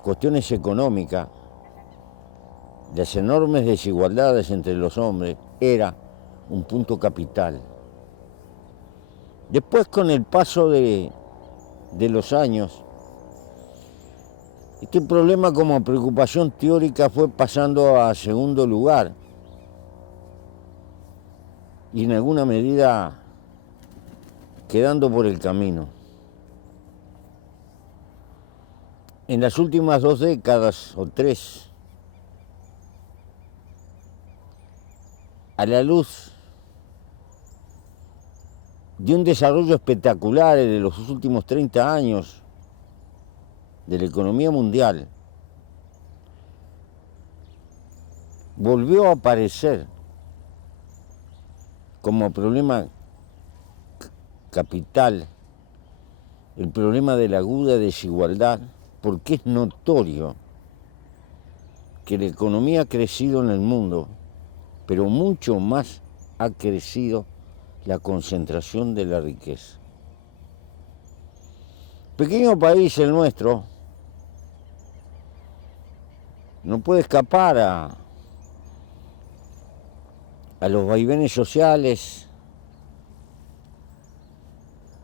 las cuestiones económicas, las enormes desigualdades entre los hombres, era un punto capital. Después, con el paso de los años, este problema como preocupación teórica fue pasando a segundo lugar y en alguna medida quedando por el camino. En las últimas 2 décadas o 3, a la luz de un desarrollo espectacular de los últimos 30 años de la economía mundial, volvió a aparecer como problema capital el problema de la aguda desigualdad, porque es notorio que la economía ha crecido en el mundo, pero mucho más ha crecido la concentración de la riqueza. Pequeño país el nuestro no puede escapar a los vaivenes sociales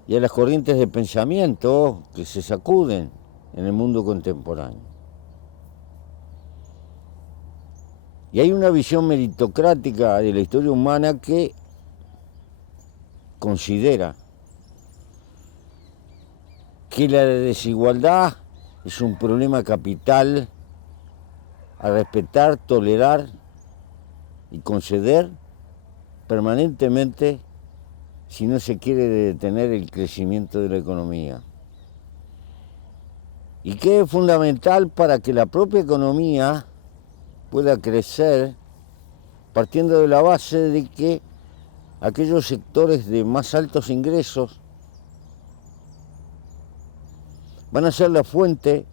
y a las corrientes de pensamiento que se sacuden en el mundo contemporáneo. Y hay una visión meritocrática de la historia humana que considera que la desigualdad es un problema capital a respetar, tolerar y conceder permanentemente si no se quiere detener el crecimiento de la economía. Y que es fundamental para que la propia economía pueda crecer partiendo de la base de que aquellos sectores de más altos ingresos van a ser la fuente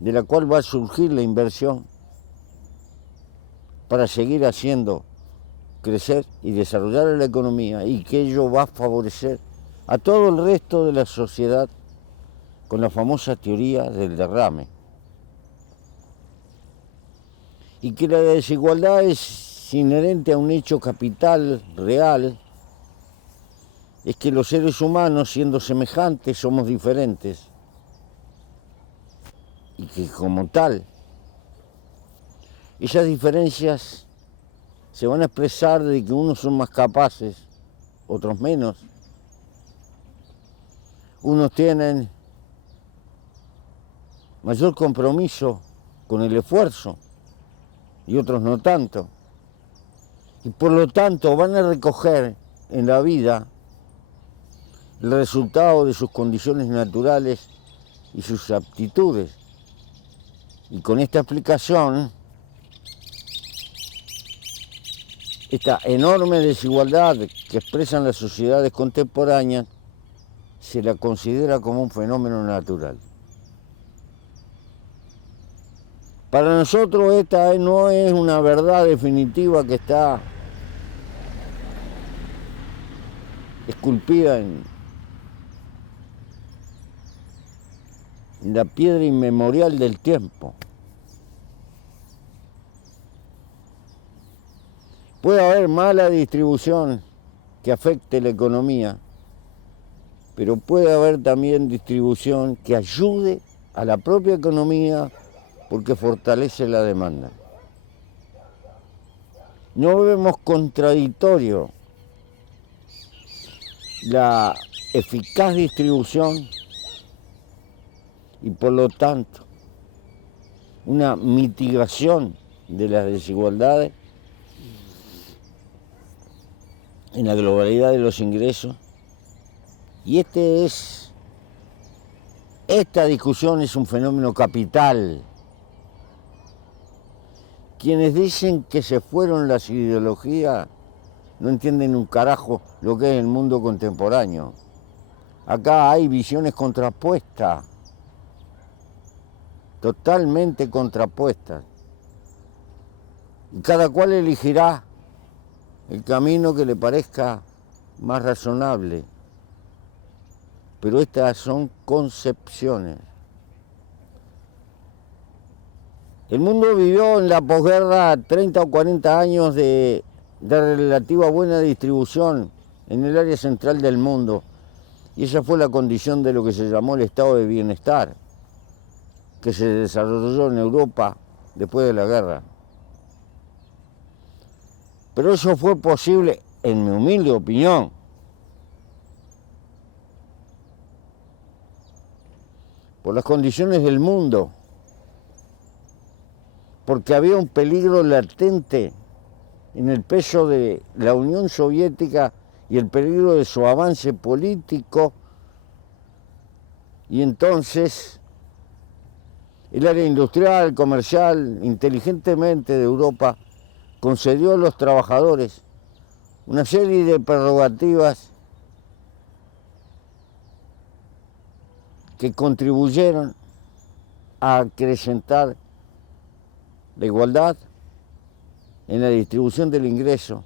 de la cual va a surgir la inversión para seguir haciendo crecer y desarrollar la economía, y que ello va a favorecer a todo el resto de la sociedad con la famosa teoría del derrame. Y que la desigualdad es inherente a un hecho capital real, es que los seres humanos, siendo semejantes, somos diferentes, y que como tal, esas diferencias se van a expresar de que unos son más capaces, otros menos. Unos tienen mayor compromiso con el esfuerzo y otros no tanto. Y por lo tanto van a recoger en la vida el resultado de sus condiciones naturales y sus aptitudes. Y con esta explicación, esta enorme desigualdad que expresan las sociedades contemporáneas se la considera como un fenómeno natural. Para nosotros esta no es una verdad definitiva que está esculpida en la piedra inmemorial del tiempo. Puede haber mala distribución que afecte la economía, pero puede haber también distribución que ayude a la propia economía porque fortalece la demanda. No vemos contradictorio la eficaz distribución y por lo tanto una mitigación de las desigualdades en la globalidad de los ingresos. Y esta discusión es un fenómeno capital. Quienes dicen que se fueron las ideologías no entienden un carajo lo que es el mundo contemporáneo. Acá hay visiones contrapuestas, totalmente contrapuestas. Y cada cual elegirá el camino que le parezca más razonable. Pero estas son concepciones. El mundo vivió en la posguerra 30 o 40 años de relativa buena distribución en el área central del mundo. Y esa fue la condición de lo que se llamó el estado de bienestar, que se desarrolló en Europa después de la guerra. Pero eso fue posible, en mi humilde opinión, por las condiciones del mundo, porque había un peligro latente en el peso de la Unión Soviética y el peligro de su avance político, y entonces el área industrial, comercial, inteligentemente de Europa, concedió a los trabajadores una serie de prerrogativas que contribuyeron a acrecentar la igualdad en la distribución del ingreso.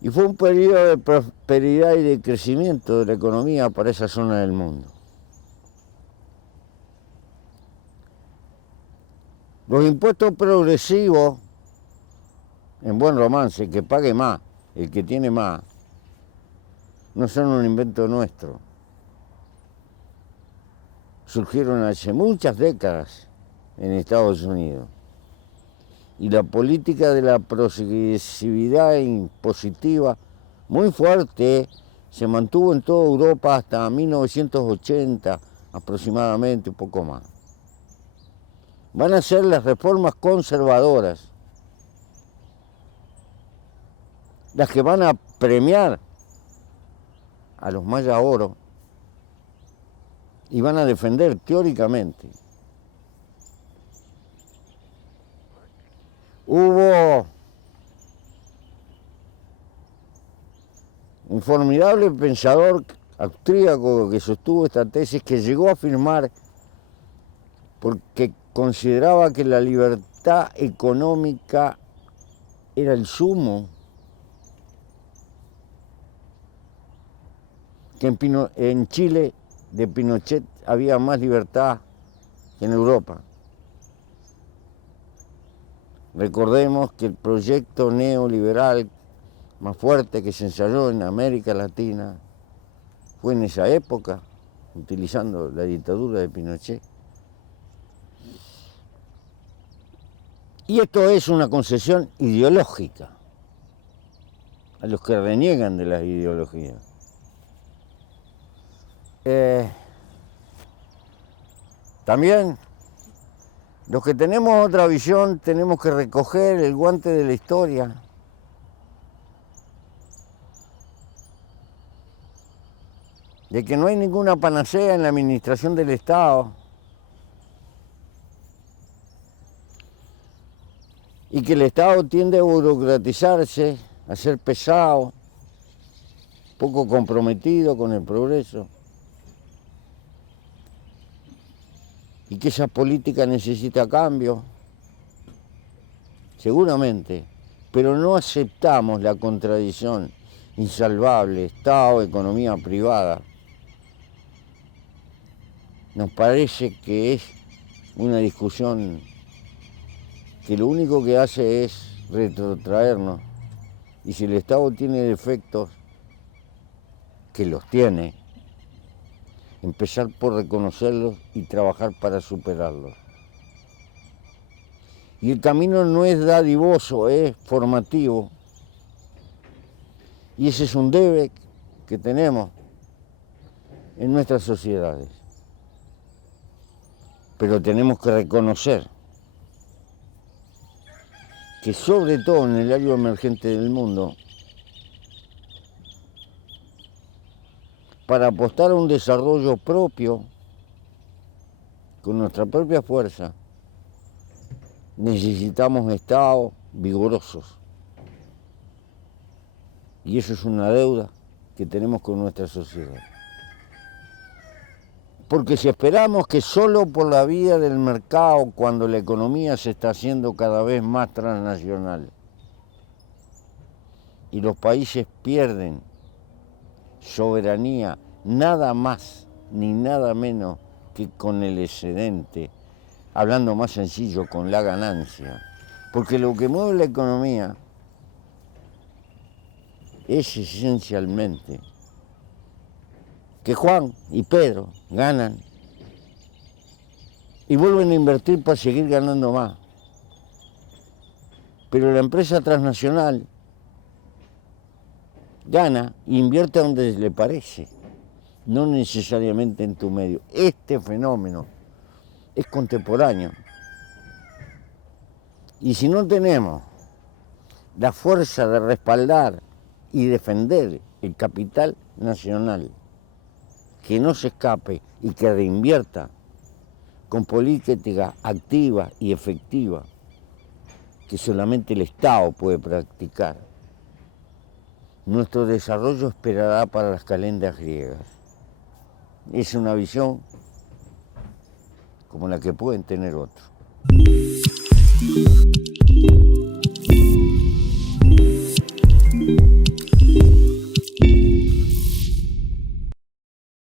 Y fue un periodo de prosperidad y de crecimiento de la economía para esa zona del mundo. Los impuestos progresivos, en buen romance, que pague más, el que tiene más, no son un invento nuestro. Surgieron hace muchas décadas en Estados Unidos. Y la política de la progresividad impositiva, muy fuerte, se mantuvo en toda Europa hasta 1980 aproximadamente, un poco más. Van a ser las reformas conservadoras las que van a premiar a los maya oro y van a defender teóricamente. Hubo un formidable pensador austríaco que sostuvo esta tesis, que llegó a afirmar, porque consideraba que la libertad económica era el sumo, que en Chile de Pinochet había más libertad que en Europa. Recordemos que el proyecto neoliberal más fuerte que se ensayó en América Latina fue en esa época, utilizando la dictadura de Pinochet. Y esto es una concesión ideológica a los que reniegan de las ideologías. También los que tenemos otra visión tenemos que recoger el guante de la historia de que no hay ninguna panacea en la administración del Estado y que el Estado tiende a burocratizarse, a ser pesado, poco comprometido con el progreso, y que esa política necesita cambio, seguramente, pero no aceptamos la contradicción insalvable, Estado, economía privada. Nos parece que es una discusión que lo único que hace es retrotraernos, y si el Estado tiene defectos, que los tiene, empezar por reconocerlos y trabajar para superarlos. Y el camino no es dadivoso, es formativo. Y ese es un debe que tenemos en nuestras sociedades. Pero tenemos que reconocer que sobre todo en el área emergente del mundo, para apostar a un desarrollo propio, con nuestra propia fuerza, necesitamos estados vigorosos. Y eso es una deuda que tenemos con nuestra sociedad. Porque si esperamos que solo por la vía del mercado, cuando la economía se está haciendo cada vez más transnacional, y los países pierden soberanía, nada más ni nada menos que con el excedente hablando más sencillo, con la ganancia. Porque lo que mueve la economía es esencialmente que Juan y Pedro ganan y vuelven a invertir para seguir ganando más. Pero la empresa transnacional gana e invierte donde le parece, no necesariamente en tu medio. Este fenómeno es contemporáneo. Y si no tenemos la fuerza de respaldar y defender el capital nacional, que no se escape y que reinvierta con política activa y efectiva, que solamente el Estado puede practicar, nuestro desarrollo esperará para las calendas griegas. Es una visión como la que pueden tener otros.